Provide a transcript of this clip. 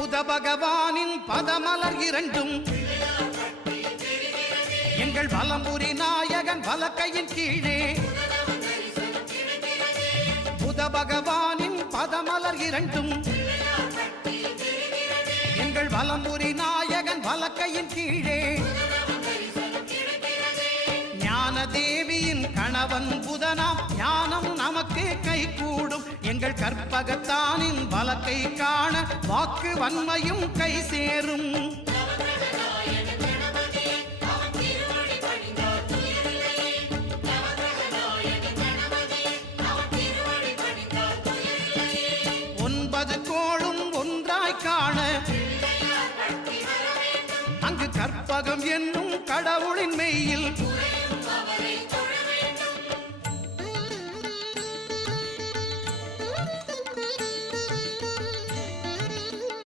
புத பகவானின் பதமலர் இரண்டும் எங்கள் வலம்புரி நாயகன் வலக்கையின் கீழே புத பகவானின் பதமலர் இரண்டும் எங்கள் வலம்புரி நாயகன் வலக்கையின் கீழே ஞான தேவியின் கணவன் புதனாம் ஞானம் நமக்கு கை கூடும் எங்கள் கற்பகத்தானின் வலக்கை காண வாக்கு வன்மையும் கை சேரும் ஒன்பது கோளும் ஒன்றாய் காண அங்கு கற்பகம் என்னும் கடவுளின் மெய்யில்